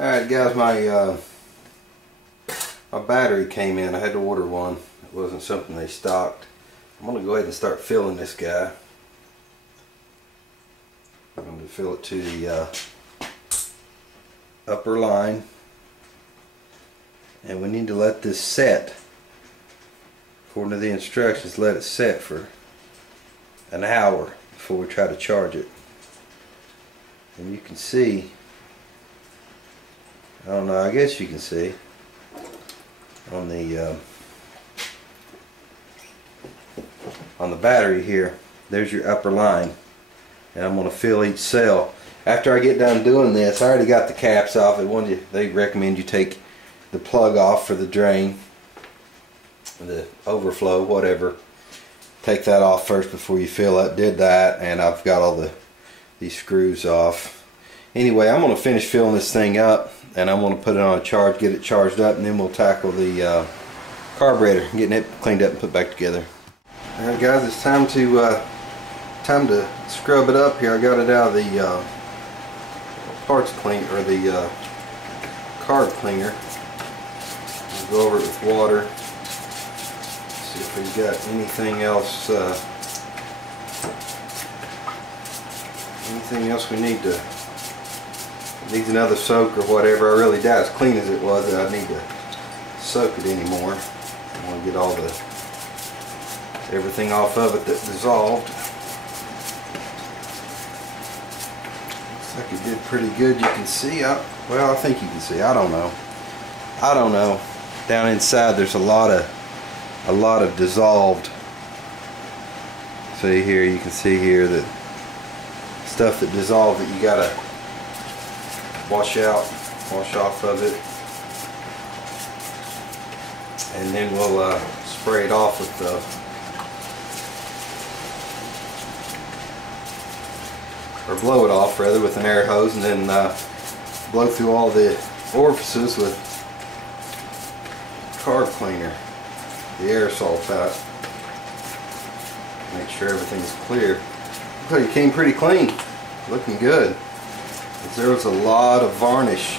Alright guys, my battery came in. I had to order one. It wasn't something they stocked. I'm going to go ahead and start filling this guy. I'm going to fill it to the upper line. And we need to let this set. According to the instructions, let it set for an hour before we try to charge it. And you can see, I don't know, I guess you can see on the battery here, there's your upper line, and I'm going to fill each cell. After I get done doing this, I already got the caps off. They recommend you take the plug off for the drain, the overflow, whatever. Take that off first before you fill up. Did that, and I've got all these screws off. Anyway, I'm going to finish filling this thing up, and I'm going to put it on a charge, get it charged up, and then we'll tackle the carburetor, getting it cleaned up and put back together. Alright guys, it's time to scrub it up here. I got it out of the parts cleaner, or the carb cleaner. I'll go over it with water. See if we've got anything else we need to. It needs another soak or whatever. I really doubt, as clean as it was, that I need to soak it anymore. I want to get all everything off of it that dissolved. Looks like it did pretty good. You can see, well, I think you can see. I don't know. Down inside there's a lot of dissolved. See here, you can see here that stuff that dissolved that you gotta wash off of it, and then we'll spray it off with or blow it off rather with an air hose, and then blow through all the orifices with carb cleaner, the aerosol type. Make sure everything's clear. Looks like it came pretty clean, looking good. There was a lot of varnish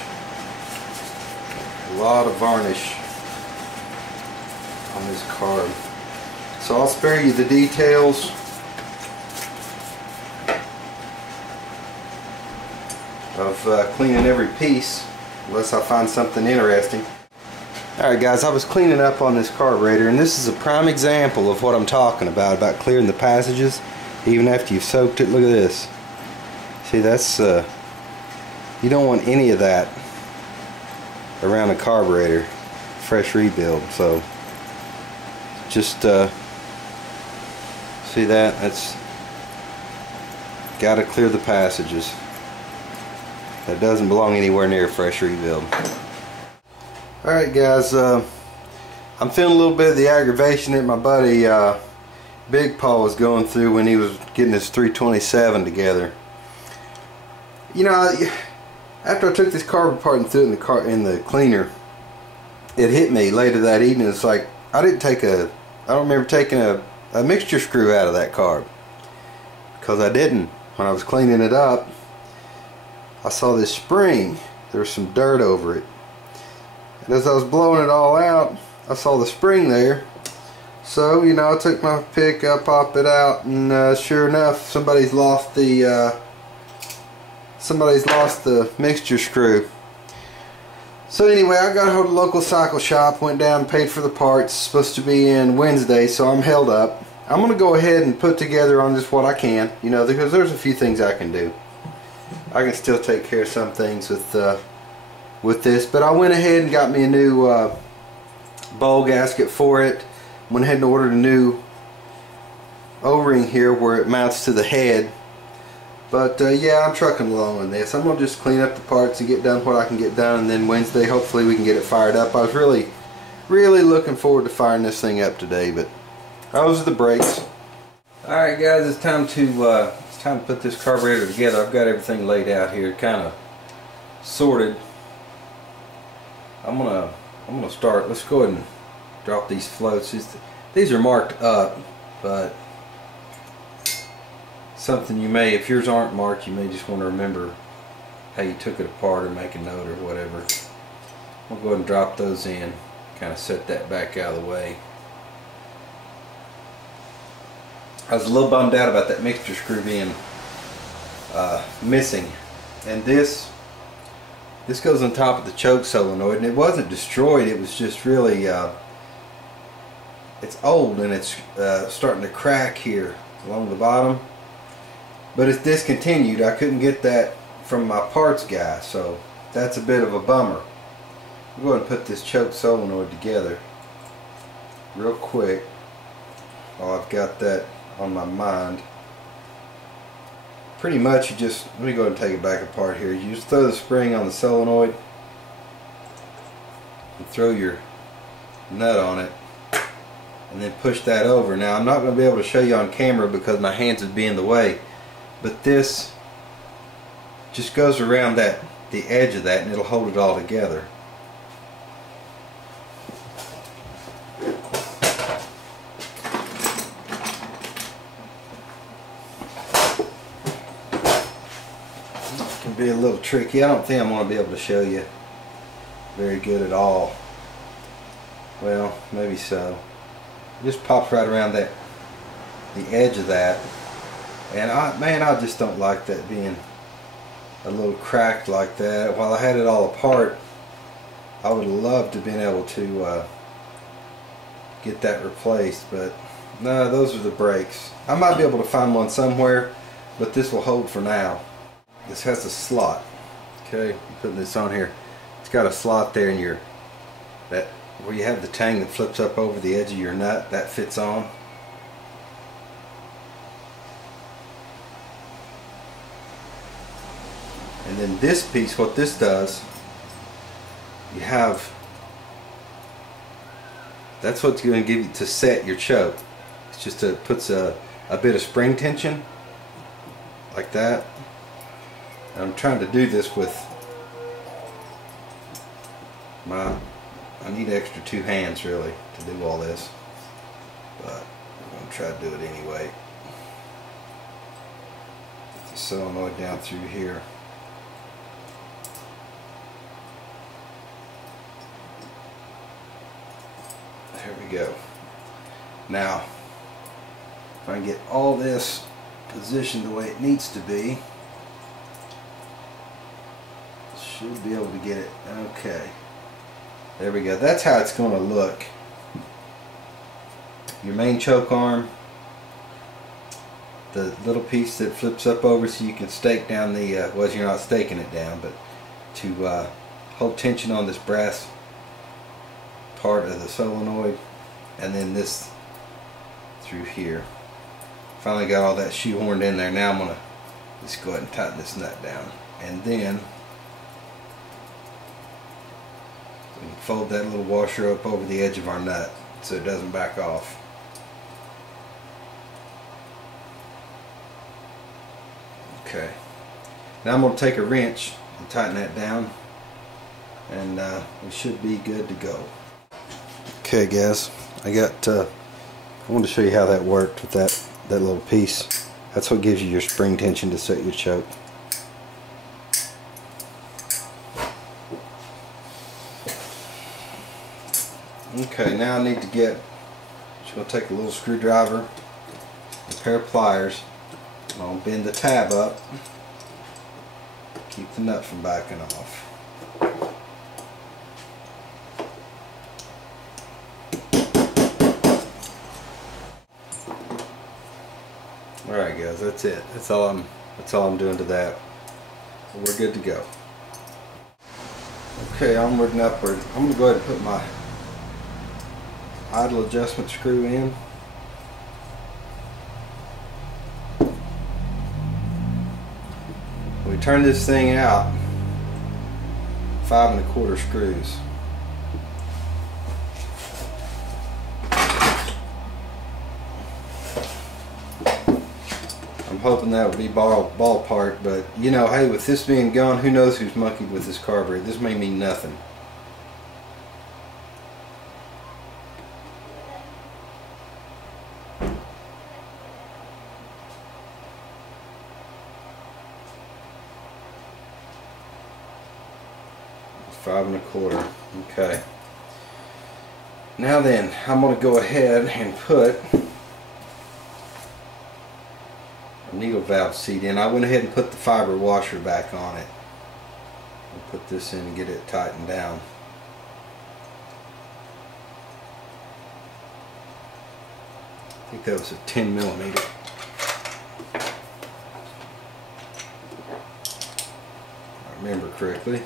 on this carb. So I'll spare you the details. Of cleaning every piece, unless I find something interesting. Alright guys, I was cleaning up on this carburetor, and this is a prime example of what I'm talking about clearing the passages even after you've soaked it. Look at this. See, that's you don't want any of that around a carburetor. Fresh rebuild. So just see that? That's gotta clear the passages. That doesn't belong anywhere near a fresh rebuild. Alright guys, I'm feeling a little bit of the aggravation that my buddy Big Paul was going through when he was getting his 327 together. You know, after I took this carb apart and threw it in the cleaner, it hit me later that evening. It's like I don't remember taking a mixture screw out of that carb, because I didn't. When I was cleaning it up, I saw this spring. There was some dirt over it, and as I was blowing it all out, I saw the spring there. So, you know, I took my pick, I popped it out, and sure enough, somebody's lost the mixture screw. So anyway, I got a hold of the local cycle shop, went down, paid for the parts. It's supposed to be in Wednesday, so I'm held up. I'm going to go ahead and put together on just what I can, you know, because there's a few things I can do. I can still take care of some things with this, but I went ahead and got me a new bowl gasket for it. Went ahead and ordered a new O-ring here where it mounts to the head. But yeah, I'm trucking along on this. I'm going to just clean up the parts and get done what I can get done, and then Wednesday hopefully we can get it fired up. I was really looking forward to firing this thing up today, but those are the brakes. Alright guys, it's time to put this carburetor together. I've got everything laid out here, kind of sorted. I'm gonna start. Let's go ahead and drop these floats. These are marked up, but something you may, if yours aren't marked, you may just want to remember how you took it apart or make a note or whatever. We'll go ahead and drop those in, kind of set that back out of the way. I was a little bummed out about that mixture screw being missing, and this goes on top of the choke solenoid, and it wasn't destroyed, it was just really it's old and it's starting to crack here along the bottom, but it's discontinued. I couldn't get that from my parts guy, so that's a bit of a bummer. I'm going to put this choke solenoid together real quick while I've got that on my mind. Pretty much you just, let me go ahead and take it back apart here. You just throw the spring on the solenoid and throw your nut on it and then push that over. Now I'm not going to be able to show you on camera because my hands would be in the way, but this just goes around the edge of that and it'll hold it all together. It can be a little tricky. I don't think I'm going to be able to show you very good at all. Well, maybe so. It just pops right around the edge of that, and I just don't like that being a little cracked like that. While I had it all apart, I would love to have been able to get that replaced, but no, those are the brakes. I might be able to find one somewhere, but this will hold for now. This has a slot. Okay, I'm putting this on here. It's got a slot there in where you have the tang that flips up over the edge of your nut. That fits on. And then this piece, what this does, that's what's going to give you to set your choke. It's just puts a bit of spring tension like that. And I'm trying to do this with I need extra 2 hands really to do all this, but I'm going to try to do it anyway. Get the solenoid down through here. There we go. Now, if I can get all this positioned the way it needs to be, should be able to get it. Okay. There we go. That's how it's going to look. Your main choke arm, the little piece that flips up over so you can stake down the, well, you're not staking it down, but to hold tension on this brass part of the solenoid, and then this through here. Finally got all that shoehorned in there. Now I'm going to just go ahead and tighten this nut down, and then we can fold that little washer up over the edge of our nut so it doesn't back off. Okay, now I'm going to take a wrench and tighten that down, and we should be good to go. Okay guys, I wanted to show you how that worked with that little piece. That's what gives you your spring tension to set your choke. Okay, now I need to get, just going to take a little screwdriver, a pair of pliers, and I'll bend the tab up, keep the nut from backing off. Alright guys, that's it. That's all I'm doing to that. We're good to go. Okay, onward and upward. I'm going to go ahead and put my idle adjustment screw in. We turn this thing out 5 1/4 screws. I'm hoping that would be ballpark, but you know, hey, with this being gone, who knows who's monkeyed with this carburetor. This may mean nothing. 5 1/4. Okay. Now then, I'm going to go ahead and put a needle valve seat in. I went ahead and put the fiber washer back on it. I'll put this in and get it tightened down. I think that was a 10 millimeter. If I remember correctly.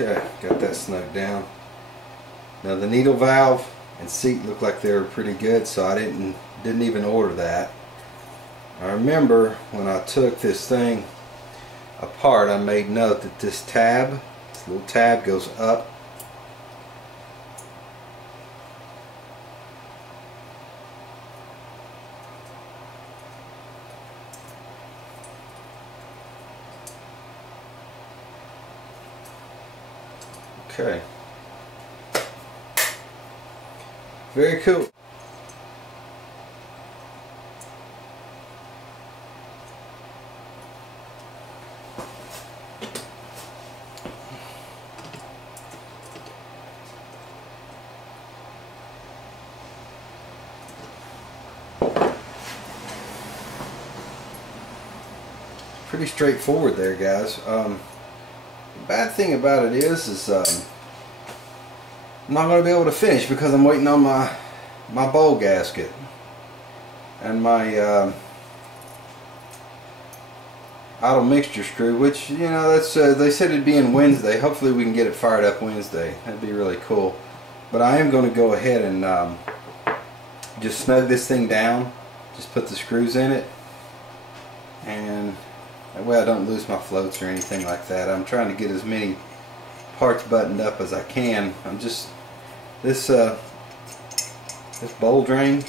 Okay, got that snug down. Now the needle valve and seat look like they were pretty good, so I didn't even order that. I remember when I took this thing apart, I made note that this tab, this little tab, goes up. Okay. Very cool. Pretty straightforward there, guys. The bad thing about it is I'm not going to be able to finish because I'm waiting on my bowl gasket and my idle mixture screw, which, you know, that's they said it'd be in Wednesday. Hopefully we can get it fired up Wednesday. That'd be really cool. But I am going to go ahead and just snug this thing down, just put the screws in it, and that way I don't lose my floats or anything like that. I'm trying to get as many parts buttoned up as I can. I'm just this bowl drain,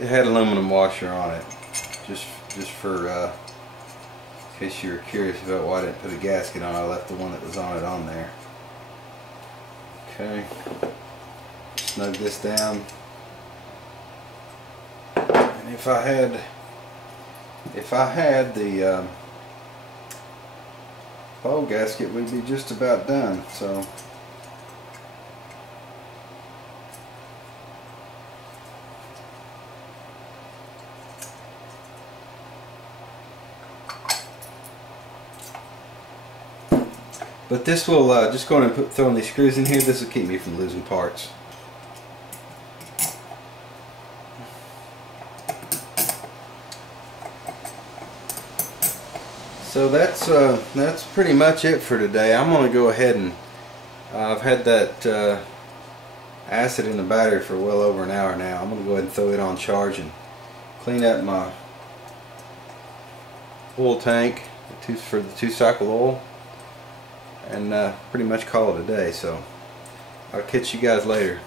it had aluminum washer on it, just for in case you were curious about why I didn't put a gasket on. I left the one that was on it on there. Okay, snug this down, and if I had the bowl gasket, we'd be just about done. So but this will just go and throwing these screws in here. This will keep me from losing parts. So that's pretty much it for today. I'm going to go ahead and I've had that acid in the battery for well over an hour now. I'm going to go ahead and throw it on charge and clean up my oil tank for the 2-cycle oil, and pretty much call it a day. So I'll catch you guys later.